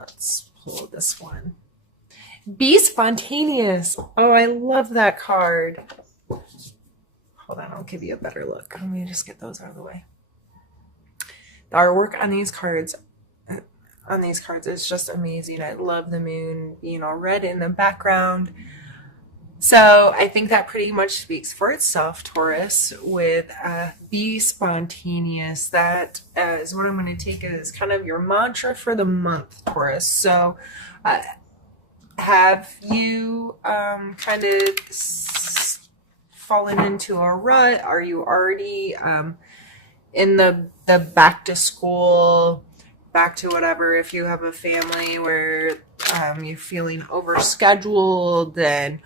let's pull this one. Be spontaneous. Oh, I love that card. Hold on, I'll give you a better look. Let me just get those out of the way. The artwork on these cards is just amazing. I love the moon, red in the background. So I think that pretty much speaks for itself, Taurus, with be spontaneous. That is what I'm going to take as kind of your mantra for the month, Taurus. So have you kind of fallen into a rut? Are you already in the back to school, back to whatever, if you have a family where you're feeling overscheduled and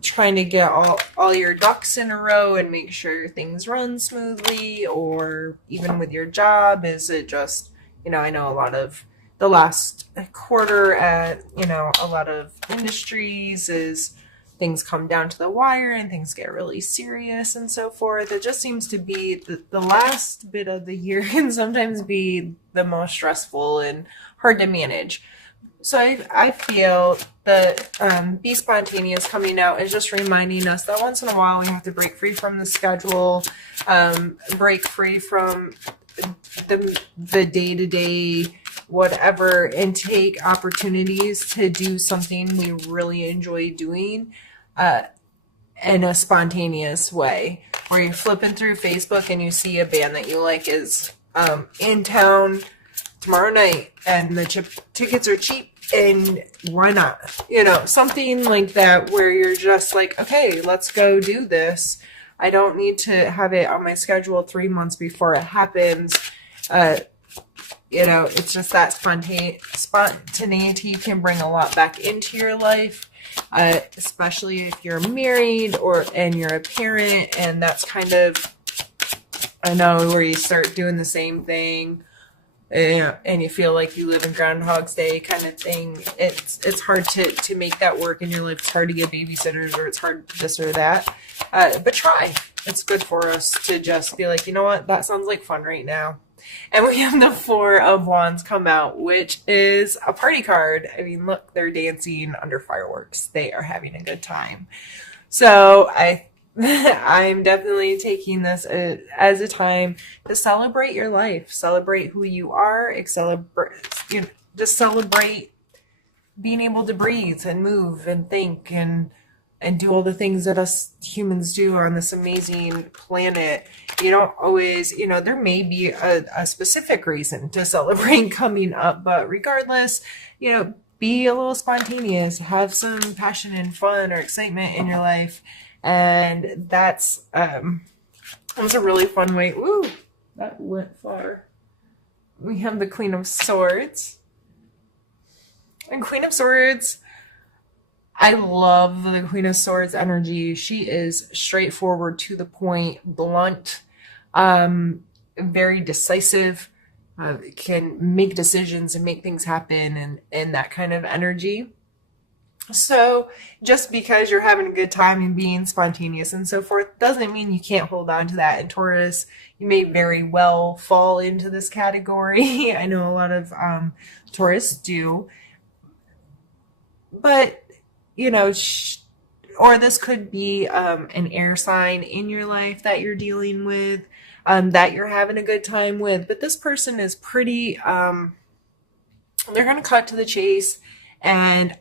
trying to get all your ducks in a row and make sure things run smoothly, or even with your job, is it just, I know a lot of the last quarter at, a lot of industries is things come down to the wire and things get really serious and so forth. It just seems to be the last bit of the year can sometimes be the most stressful and hard to manage. So I feel that Be Spontaneous coming out is just reminding us that once in a while we have to break free from the schedule, break free from the day-to-day whatever, and take opportunities to do something we really enjoy doing in a spontaneous way, where you're flipping through Facebook and you see a band that you like is in town tomorrow night and the tickets are cheap, and why not? Something like that, where you're just like, okay, let's go do this. I don't need to have it on my schedule 3 months before it happens. It's just that spontaneity can bring a lot back into your life, especially if you're married and you're a parent, and that's kind of, I know, where you start doing the same thing, and you feel like you live in Groundhog's Day kind of thing. It's hard to make that work in your life. It's hard to get babysitters, or it's hard this or that. But try. It's good for us to just be like, you know what, that sounds like fun right now. And we have the Four of Wands come out, which is a party card. I mean, look, they're dancing under fireworks. They are having a good time. So I'm definitely taking this as a time to celebrate your life, celebrate who you are, just celebrate being able to breathe and move and think and do all the things that us humans do on this amazing planet. You don't always, there may be a specific reason to celebrate coming up, but regardless, be a little spontaneous, have some passion and fun or excitement in your life. And that's a really fun way. Ooh, that went far. We have the Queen of Swords. And Queen of Swords, I love the Queen of Swords energy. She is straightforward, to the point, blunt, very decisive, can make decisions and make things happen, and that kind of energy. So just because you're having a good time and being spontaneous and so forth doesn't mean you can't hold on to that. And Taurus, you may very well fall into this category. I know a lot of Taurus do. But, or this could be an air sign in your life that you're dealing with, that you're having a good time with. But this person is pretty, they're going to cut to the chase. And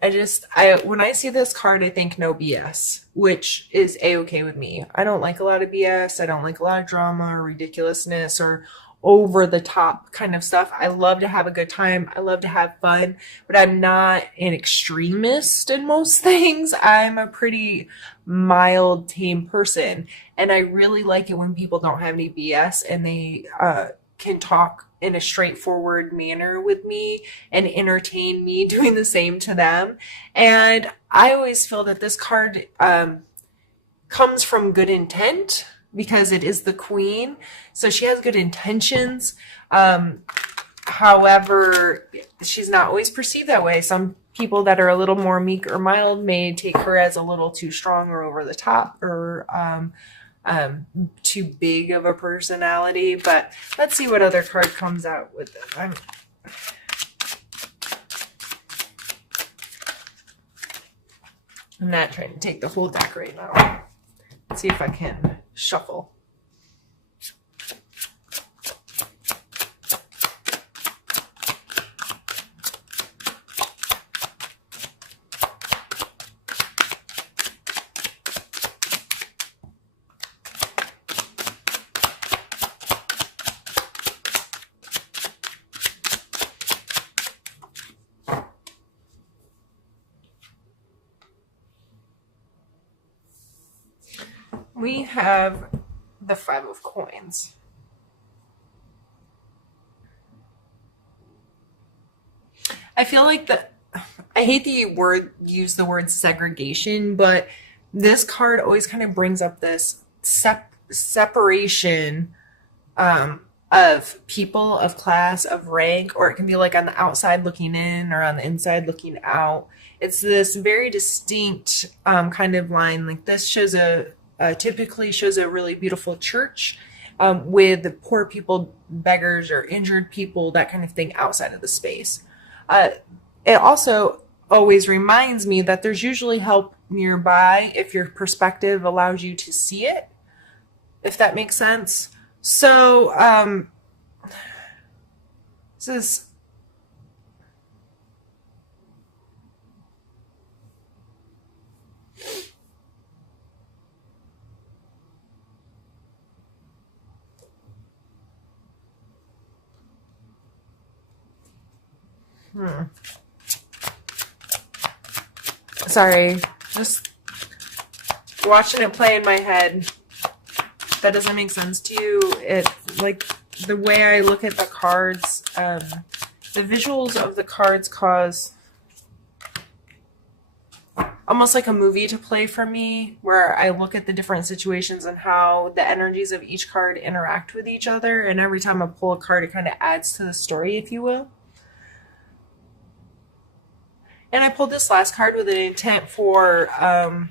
when I see this card, I think no BS, which is a-okay with me. I don't like a lot of BS. I don't like a lot of drama or ridiculousness or over the top kind of stuff. I love to have a good time. I love to have fun, but I'm not an extremist in most things. I'm a pretty mild, tame person. And I really like it when people don't have any BS and they can talk in a straightforward manner with me and entertain me doing the same to them. And I always feel that this card comes from good intent, because it is the Queen. So she has good intentions. However, she's not always perceived that way. Some people that are a little more meek or mild may take her as a little too strong or over the top, or too big of a personality. But let's see what other card comes out with it. I'm not trying to take the whole deck right now. Let's see if I can shuffle. We have the 5 of coins. I feel like I hate the use the word segregation, but this card always kind of brings up this separation of people, of class, of rank, or it can be like on the outside looking in or on the inside looking out. It's this very distinct kind of line. Like this shows typically shows a really beautiful church with the poor people, beggars, or injured people, that kind of thing outside of the space. It also always reminds me that there's usually help nearby if your perspective allows you to see it, if that makes sense. So, this is sorry, just watching it play in my head. That doesn't make sense to you. It, like, the way I look at the cards, the visuals of the cards cause almost like a movie to play for me, where I look at the different situations and how the energies of each card interact with each other, and every time I pull a card, it kind of adds to the story, if you will. And I pulled this last card with an intent for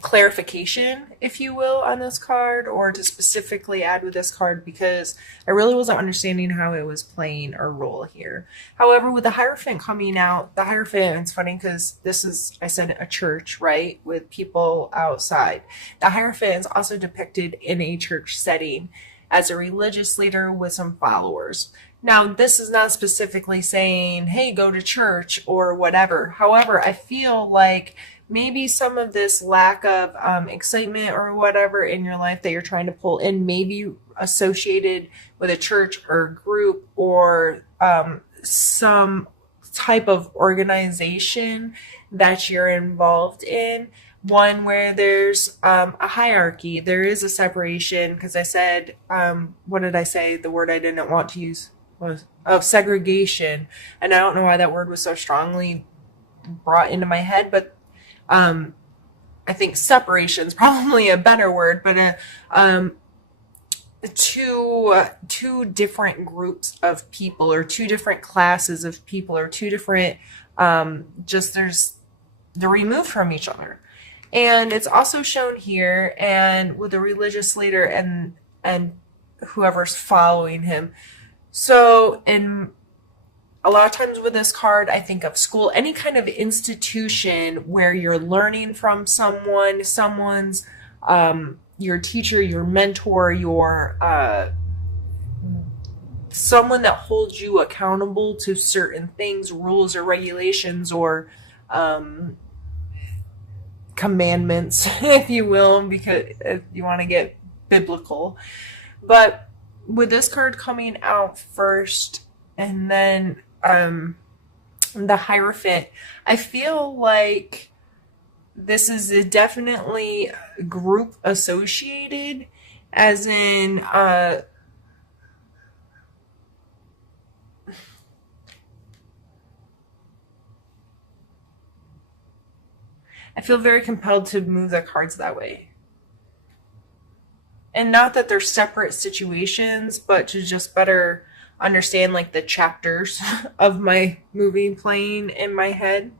clarification, if you will, on this card, or to specifically add with this card, because I really wasn't understanding how it was playing a role here. However, with the Hierophant coming out, the Hierophant, it's funny because this is, I said, a church, right, with people outside. The Hierophant is also depicted in a church setting as a religious leader with some followers. Now, this is not specifically saying, hey, go to church or whatever. However, I feel like maybe some of this lack of excitement or whatever in your life that you're trying to pull in may be associated with a church or group or some type of organization that you're involved in. One where there's a hierarchy, there is a separation, because I said, what did I say? The word I didn't want to use was segregation. And I don't know why that word was so strongly brought into my head, but I think separation is probably a better word, but two different groups of people, or two different classes of people, or two different they're removed from each other. And it's also shown here, and with the religious leader and whoever's following him. So, in a lot of times with this card, I think of school, any kind of institution where you're learning from someone's your teacher, your mentor, your someone that holds you accountable to certain things, rules or regulations, or commandments, if you will, because if you want to get biblical. But with this card coming out first, and then the Hierophant, I feel like this is definitely group associated, as in I feel very compelled to move the cards that way. And not that they're separate situations, but to just better understand like the chapters of my movie playing in my head.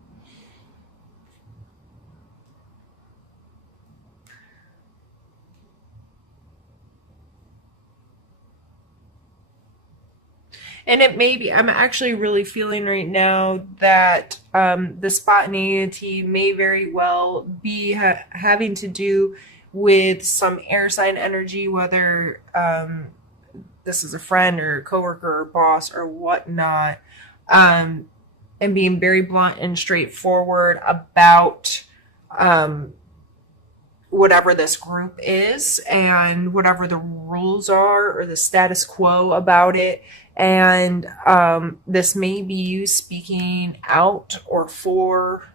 And it may be, I'm actually really feeling right now that the spontaneity may very well be having to do with some air sign energy, whether this is a friend or coworker or boss or whatnot, and being very blunt and straightforward about whatever this group is and whatever the rules are or the status quo about it. And this may be you speaking out or for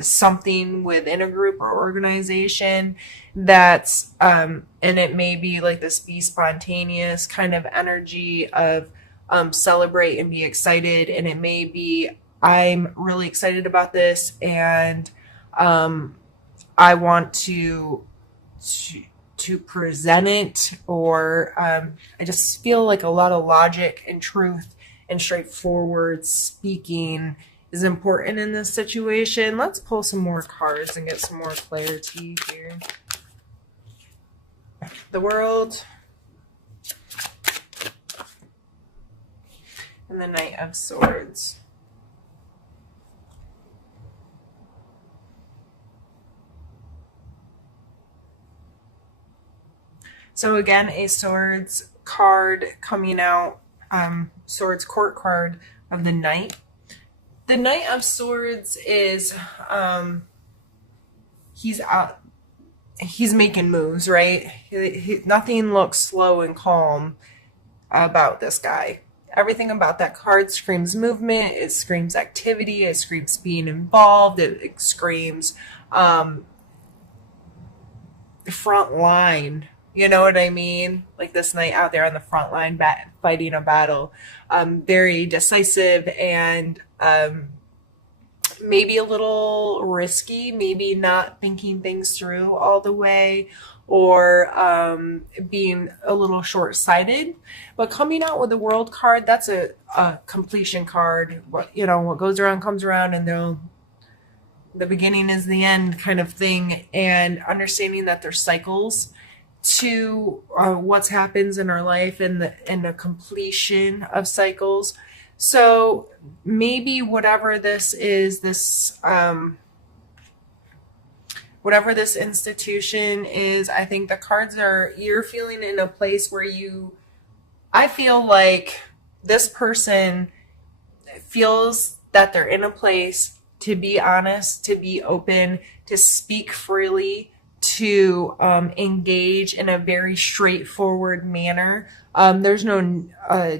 something within a group or organization that's, and it may be like this be spontaneous kind of energy of celebrate and be excited. And it may be, I'm really excited about this, and I want to present it, or I just feel like a lot of logic and truth and straightforward speaking is important in this situation. Let's pull some more cards and get some more clarity here. The World and the Knight of Swords. So again, a Swords card coming out, Swords court card of the Knight. The Knight of Swords is, he's making moves, right? Nothing looks slow and calm about this guy. Everything about that card screams movement, it screams activity, it screams being involved, it screams front line. You know what I mean? Like this knight out there on the front line fighting a battle. Very decisive and maybe a little risky, maybe not thinking things through all the way, or being a little short-sighted. But coming out with the World card, that's a completion card. What goes around comes around, and the beginning is the end kind of thing. And understanding that there's cycles to what happens in our life, and the completion of cycles. So maybe whatever this is, whatever this institution is, I think the cards are, you're feeling in a place where I feel like this person feels that they're in a place to be honest, to be open, to speak freely, to engage in a very straightforward manner. There's no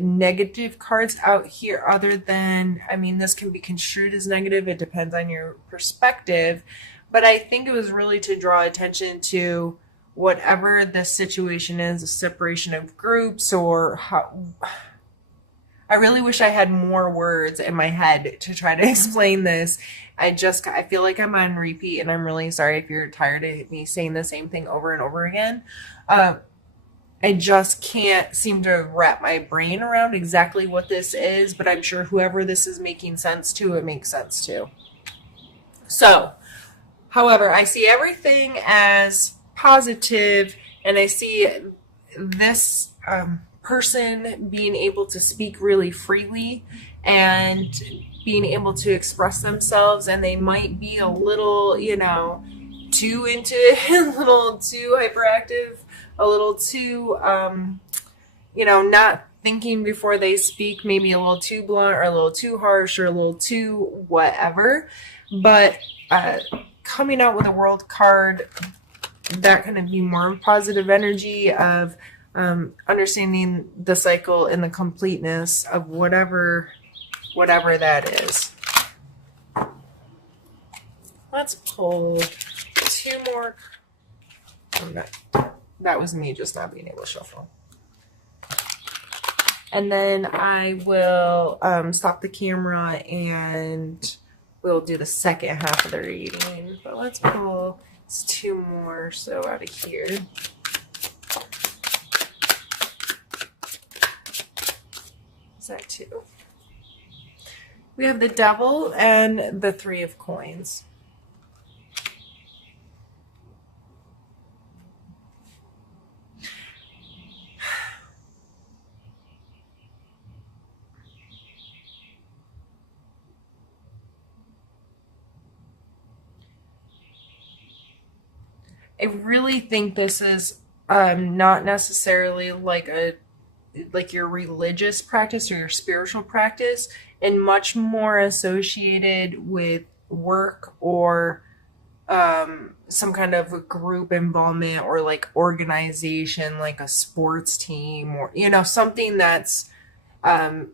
negative cards out here other than, this can be construed as negative. It depends on your perspective. But I think it was really to draw attention to whatever the situation is, a separation of groups, or how. I really wish I had more words in my head to try to explain this. I feel like I'm on repeat, and I'm really sorry if you're tired of me saying the same thing over and over again. I just can't seem to wrap my brain around exactly what this is, but I'm sure whoever this is making sense to, it makes sense to. So, however, I see everything as positive, and I see this person being able to speak really freely and being able to express themselves, and they might be a little, too into it, a little too hyperactive, a little too, not thinking before they speak, maybe a little too blunt or a little too harsh or a little too whatever. But coming out with a World card, that kind of be more positive energy of understanding the cycle and the completeness of whatever that is. Let's pull two more. That was me just not being able to shuffle. And then I will stop the camera and we'll do the second half of the reading. But let's pull two more so out of here. Is that two? We have the Devil and the Three of Coins. I really think this is not necessarily like your religious practice or your spiritual practice, and much more associated with work or some kind of a group involvement or like organization, like a sports team, or something that's um,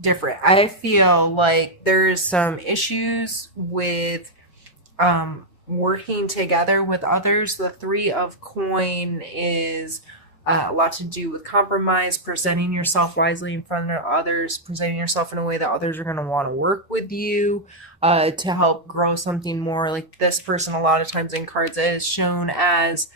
different. I feel like there's some issues with working together with others. The three of coin is a lot to do with compromise, presenting yourself wisely in front of others, presenting yourself in a way that others are going to want to work with you to help grow something more. Like this person, a lot of times in cards, is shown as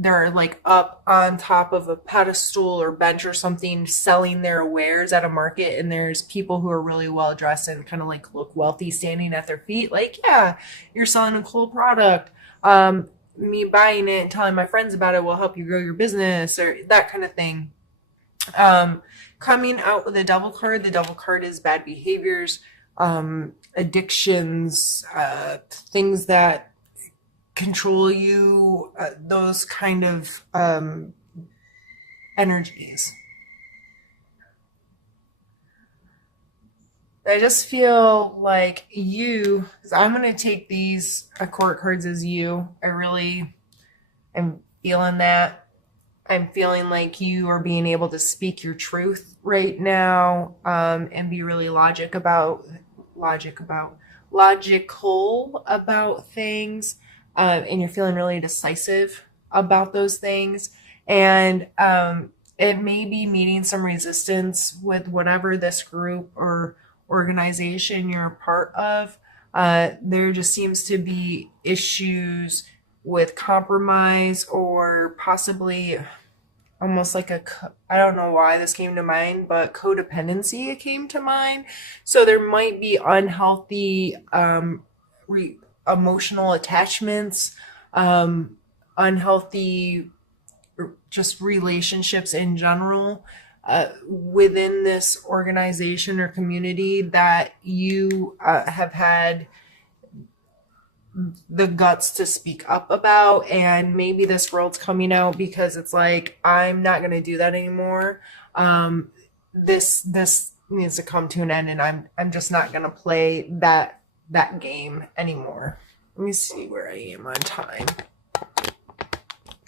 they're like up on top of a pedestal or bench or something selling their wares at a market, and there's people who are really well dressed and kind of like look wealthy standing at their feet like, yeah, you're selling a cool product. Me buying it and telling my friends about it will help you grow your business, or that kind of thing. Coming out with the devil card, the devil card is bad behaviors, addictions, things that control you, those kind of energies. I just feel like you, because I'm going to take these court cards as you. I really am feeling that. I'm feeling like you are being able to speak your truth right now, and be really logical about things. And you're feeling really decisive about those things. And it may be meeting some resistance with whatever this group or organization you're a part of. There just seems to be issues with compromise, or possibly almost like I don't know why this came to mind, but codependency came to mind. So there might be unhealthy emotional attachments, unhealthy just relationships in general within this organization or community that you have had the guts to speak up about. And maybe this world's coming out because it's like, I'm not going to do that anymore. This needs to come to an end, and I'm just not going to play that game anymore. Let me see where I am on time.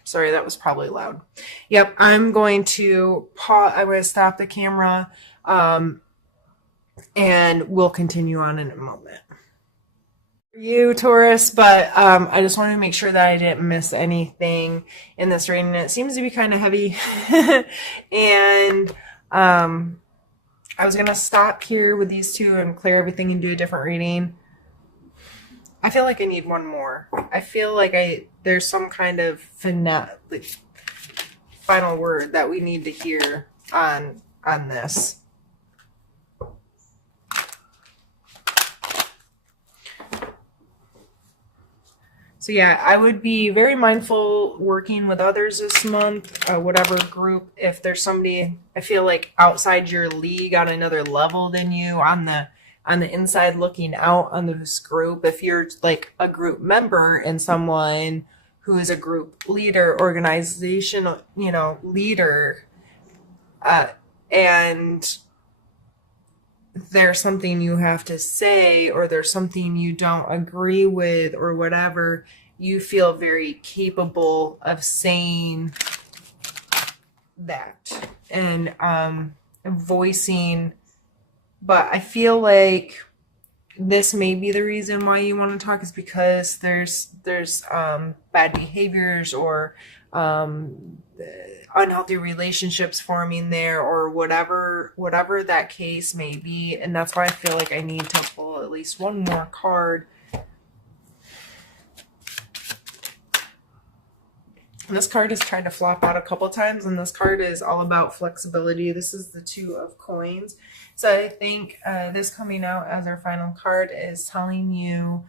Sorry, that was probably loud. Yep, I'm going to pause. I'm going to stop the camera, and we'll continue on in a moment. You, Taurus, but I just wanted to make sure that I didn't miss anything in this reading. It seems to be kind of heavy, and I was going to stop here with these two and clear everything and do a different reading. I feel like I need one more. I feel like there's some kind of final word that we need to hear on this. So yeah, I would be very mindful working with others this month, whatever group. If there's somebody I feel like outside your league on another level than you, on the inside looking out on this group, if you're like a group member and someone who is a group leader, organizational, leader, and there's something you have to say, or there's something you don't agree with, or whatever, you feel very capable of saying that and voicing. But I feel like this may be the reason why you want to talk, is because there's bad behaviors or unhealthy relationships forming there, or whatever that case may be. And that's why I feel like I need to pull at least one more card. This card has tried to flop out a couple times, and this card is all about flexibility. This is the Two of Coins. So I think this coming out as our final card is telling you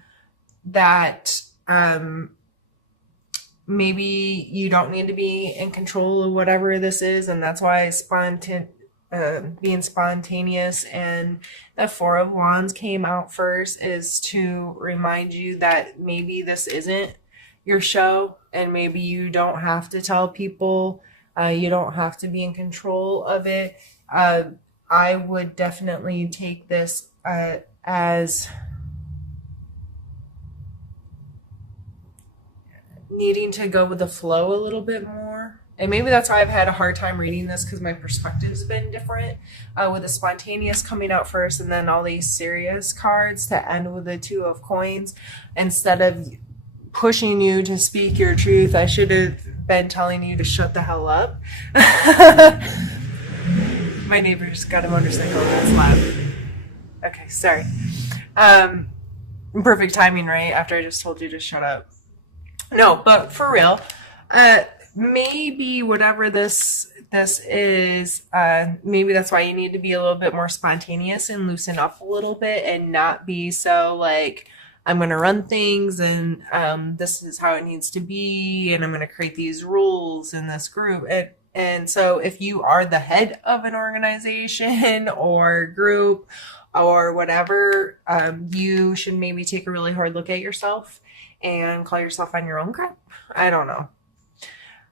that maybe you don't need to be in control of whatever this is, and that's why being spontaneous and the Four of Wands came out first, is to remind you that maybe this isn't your show, and maybe you don't have to tell people. You don't have to be in control of it. I would definitely take this as needing to go with the flow a little bit more. And maybe that's why I've had a hard time reading this, because my perspective's been different, with the spontaneous coming out first and then all these serious cards to end with the Two of Coins. Instead of pushing you to speak your truth, I should have been telling you to shut the hell up. My neighbor's got a motorcycle that's loud. Okay, sorry. Perfect timing, right? After I just told you to shut up. No, but for real, maybe whatever this is, maybe that's why you need to be a little bit more spontaneous and loosen up a little bit, and not be so like, I'm going to run things, and this is how it needs to be, and I'm going to create these rules in this group. And so if you are the head of an organization or group or whatever, you should maybe take a really hard look at yourself and call yourself on your own crap. I don't know.